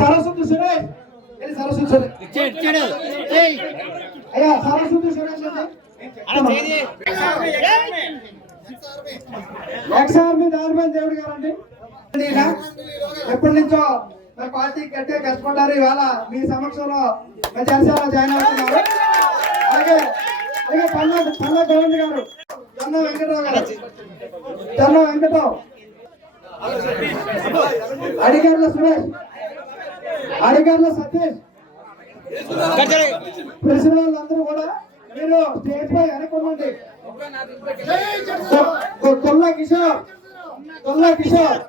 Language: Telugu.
సరస్వతి సురేష్ సరస్వతి సురేష్ అయ్యా సరస్వతి సురేష్ ఎక్స్ఆర్మీ దారిపైన దేవుడు గారండి. ఎప్పటి నుంచో మా పార్టీ గట్టిగా కష్టపడ్డారు. ఇవాళ మీ సమక్షంలో మా జనసేన జాయిన్ అవుతున్నారు. అలాగే అలాగే పల్ల గోవింద్ గారు, జొన్న వెంకటరావు గారు, జొన్న వెంకటరావు, అడిగర్ల సురేష్, అడిగర్ల సతీష్, తెలిసిన వాళ్ళందరూ కూడా మీరు స్టేజ్ పై వెనక్కుండండి. కొల్లా కిషోర్, కొల్లా కిషోర్,